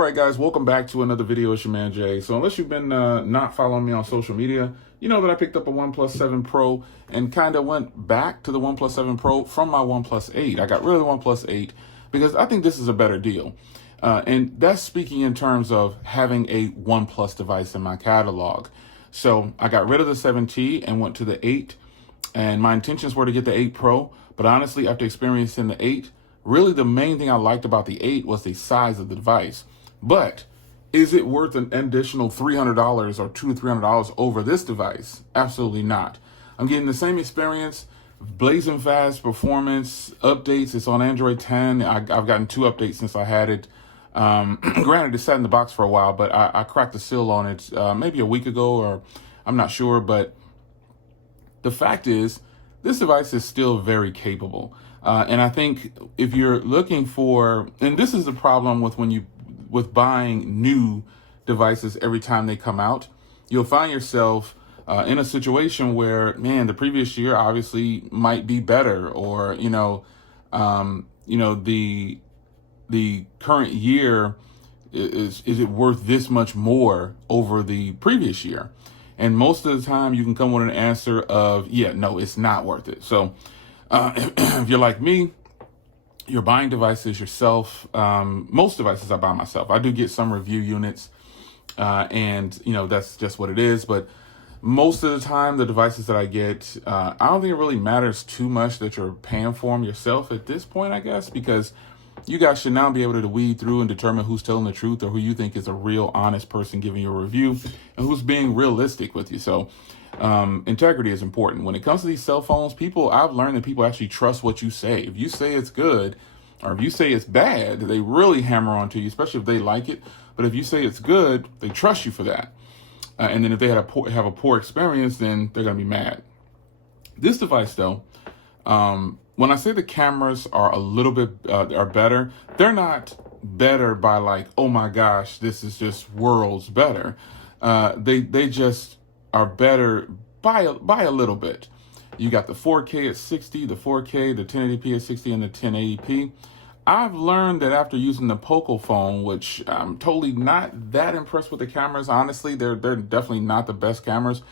All right, guys, welcome back to another video. It's your man Jay. So unless you've been not following me on social media, you know that I picked up a OnePlus 7 Pro and kind of went back to the OnePlus 7 Pro from my OnePlus 8. I got rid of the OnePlus 8 because I think this is a better deal. And that's speaking in terms of having a OnePlus device in my catalog. So I got rid of the 7T and went to the 8. And my intentions were to get the 8 Pro. But honestly, after experiencing the 8, really the main thing I liked about the 8 was the size of the device. But is it worth an additional $300 or $200 to $300 over this device? Absolutely not. I'm getting the same experience, blazing fast performance, updates. It's on Android 10. I've gotten 2 updates since I had it. Granted, it sat in the box for a while, but I cracked the seal on it maybe a week ago, or I'm not sure. But the fact is, this device is still very capable. And I think if you're looking for, and this is the problem with buying new devices every time they come out, you'll find yourself in a situation where, man, the previous year obviously might be better, or the current year is it worth this much more over the previous year? And most of the time you can come with an answer of, yeah, no, it's not worth it. So if you're like me, you're buying devices yourself. Most devices I buy myself. I do get some review units, and that's just what it is. But most of the time, the devices that I get, I don't think it really matters too much that you're paying for them yourself at this point, I guess, because you guys should now be able to weed through and determine who's telling the truth, or who you think is a real honest person giving you a review, and who's being realistic with you. So integrity is important. When it comes to these cell phones, I've learned that people actually trust what you say. If you say it's good, or if you say it's bad, they really hammer onto you, especially if they like it. But if you say it's good, they trust you for that. And then if they have a poor experience, then they're going to be mad. This device, though, when I say the cameras are a little bit are better, they're not better by like, oh my gosh, this is just worlds better. They just are better by a little bit. You got the 4K at 60, the 4K, the 1080p at 60, and the 1080p. I've learned that after using the Poco phone, which I'm totally not that impressed with the cameras, honestly, they're definitely not the best cameras,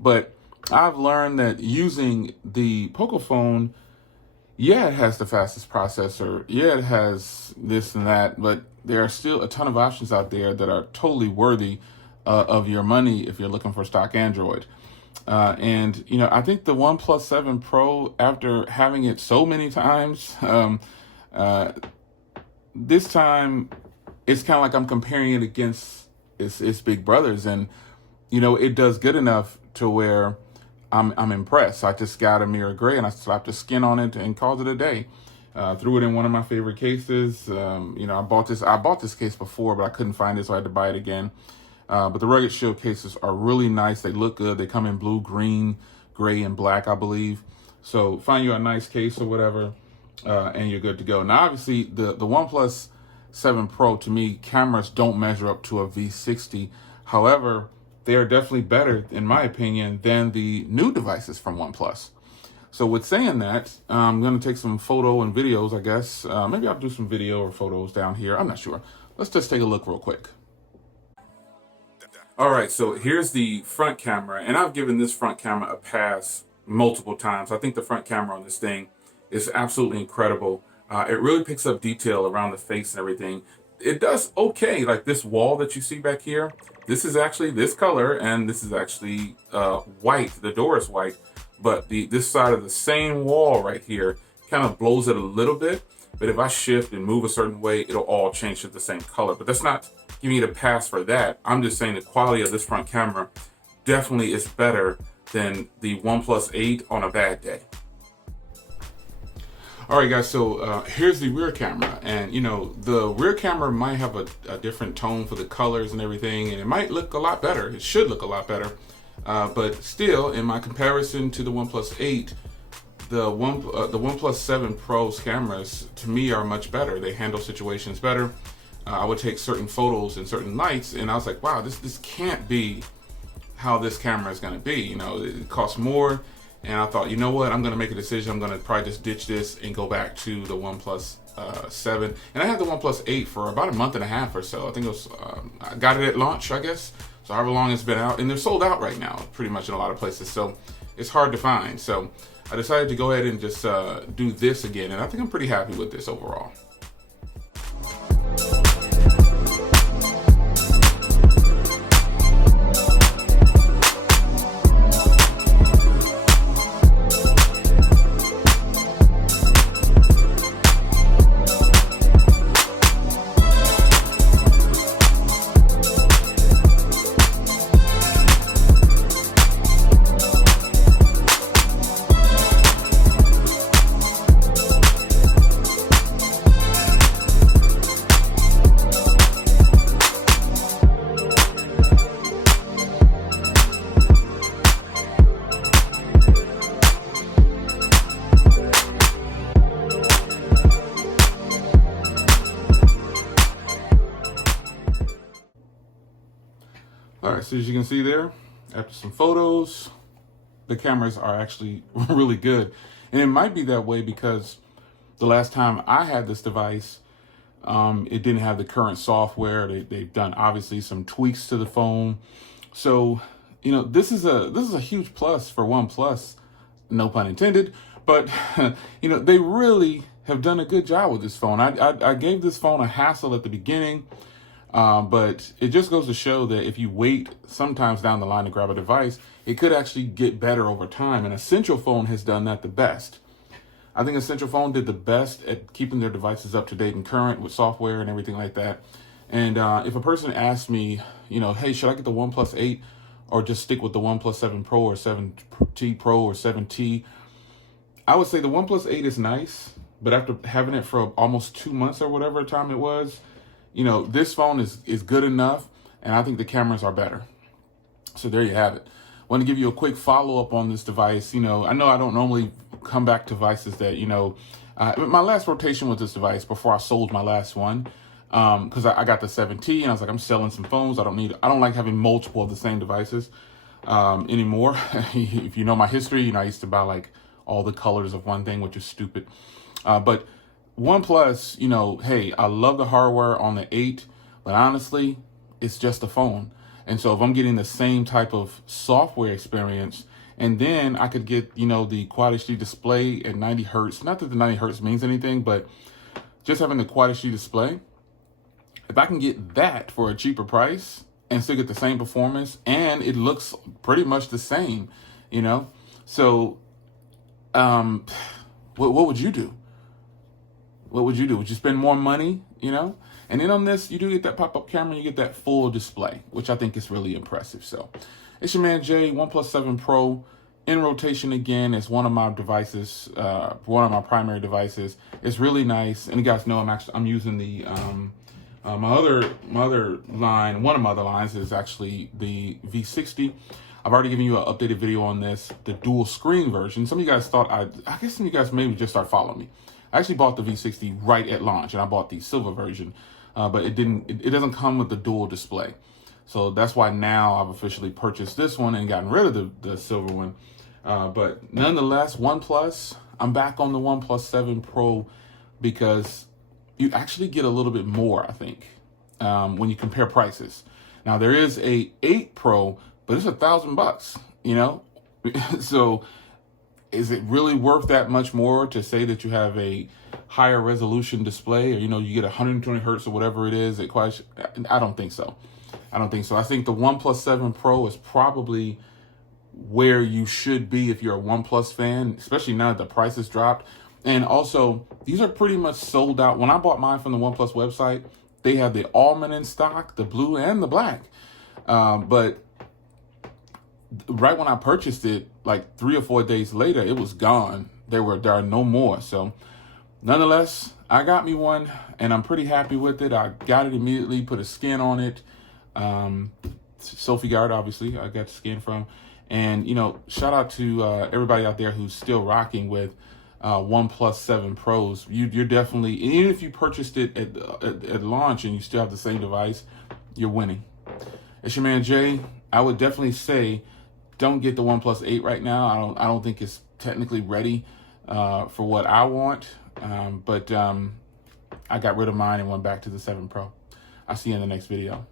but I've learned that using the Poco phone, yeah, it has the fastest processor, yeah, it has this and that, but there are still a ton of options out there that are totally worthy of your money if you're looking for stock Android. And I think the OnePlus 7 Pro, after having it so many times, this time it's kind of like I'm comparing it against its big brothers, and it does good enough to where I'm impressed. I just got a mirror gray and I slapped a skin on it and called it a day. Threw it in one of my favorite cases. I bought this case before, but I couldn't find it, so I had to buy it again. But the Rugged Shield cases are really nice. They look good. They come in blue, green, gray, and black, I believe. So find you a nice case or whatever, and you're good to go. Now, obviously, the OnePlus 7 Pro, to me, cameras don't measure up to a V60. However, they are definitely better, in my opinion, than the new devices from OnePlus. So with saying that, I'm going to take some photo and videos, I guess. Maybe I'll do some video or photos down here. I'm not sure. Let's just take a look real quick. All right, so here's the front camera, and I've given this front camera a pass multiple times. I think the front camera on this thing is absolutely incredible. It really picks up detail around the face and everything. It does okay, like this wall that you see back here. This is actually this color, and this is actually white. The door is white, but this side of the same wall right here kind of blows it a little bit. But if I shift and move a certain way, it'll all change to the same color. But that's not giving you the pass for that. I'm just saying the quality of this front camera definitely is better than the OnePlus 8 on a bad day. All right, guys, so here's the rear camera. And, the rear camera might have a different tone for the colors and everything, and it might look a lot better. It should look a lot better. But still, in my comparison to the OnePlus 8, the OnePlus 7 Pro's cameras, to me, are much better. They handle situations better. I would take certain photos in certain lights, and I was like, wow, this can't be how this camera is going to be. It costs more. And I thought, you know what, I'm going to make a decision. I'm going to probably just ditch this and go back to the OnePlus 7. And I had the OnePlus 8 for about a month and a half or so. I think it was, I got it at launch, I guess. So however long it's been out. And they're sold out right now, pretty much in a lot of places. So it's hard to find. So I decided to go ahead and just do this again. And I think I'm pretty happy with this overall. All right, so as you can see there, after some photos, the cameras are actually really good. And it might be that way because the last time I had this device, it didn't have the current software. They've done obviously some tweaks to the phone. So, you know, this is a huge plus for OnePlus, no pun intended. But, you know, they really have done a good job with this phone. I gave this phone a hassle at the beginning. But it just goes to show that if you wait sometimes down the line to grab a device, it could actually get better over time. And Essential Phone has done that the best. I think Essential Phone did the best at keeping their devices up to date and current with software and everything like that. And if a person asks me, you know, hey, should I get the OnePlus 8 or just stick with the OnePlus 7 Pro or 7T Pro or 7T? I would say the OnePlus 8 is nice, but after having it for almost 2 months or whatever time it was, you know, this phone is good enough, and I think the cameras are better. So there you have it. I want to give you a quick follow-up on this device. You know I don't normally come back to devices that, you know, my last rotation with this device before I sold my last one, because I got the 7T, and I was like, I'm selling some phones. I don't like having multiple of the same devices anymore. If you know my history, you know, I used to buy like all the colors of one thing, which is stupid. But OnePlus, you know, hey, I love the hardware on the 8, but honestly, it's just a phone. And so if I'm getting the same type of software experience, and then I could get, you know, the Quad HD display at 90 hertz, not that the 90 hertz means anything, but just having the Quad HD display, if I can get that for a cheaper price and still get the same performance, and it looks pretty much the same, you know? So, what would you do? What would you do? Would you spend more money, you know? And then on this, you do get that pop-up camera, you get that full display, which I think is really impressive. So it's your man Jay, OnePlus 7 Pro in rotation again. It's one of my devices, one of my primary devices. It's really nice. And you guys know I'm using the, my other line, one of my other lines is actually the V60. I've already given you an updated video on this, the dual screen version. Some of you guys thought, I guess some of you guys maybe just start following me. I actually bought the V60 right at launch, and I bought the silver version, but it doesn't come with the dual display. So that's why now I've officially purchased this one and gotten rid of the silver one. But nonetheless, OnePlus, I'm back on the OnePlus 7 Pro because you actually get a little bit more, I think, when you compare prices. Now there is a 8 Pro, but it's $1,000, you know? So is it really worth that much more to say that you have a higher resolution display, or, you know, you get 120 hertz or whatever it is? I don't think so. I think the OnePlus 7 Pro is probably where you should be if you're a OnePlus fan, especially now that the price has dropped. And also, these are pretty much sold out. When I bought mine from the OnePlus website, they had the almond in stock, the blue and the black. But right when I purchased it, like 3 or 4 days later, it was gone. There are no more. So nonetheless, I got me one and I'm pretty happy with it. I got it immediately, put a skin on it. Sophie Guard, obviously, I got the skin from. And, you know, shout out to everybody out there who's still rocking with OnePlus 7 Pros. You're definitely, even if you purchased it at launch and you still have the same device, you're winning. It's your man Jay. I would definitely say don't get the OnePlus 8 right now. I don't think it's technically ready for what I want. But I got rid of mine and went back to the 7 Pro. I'll see you in the next video.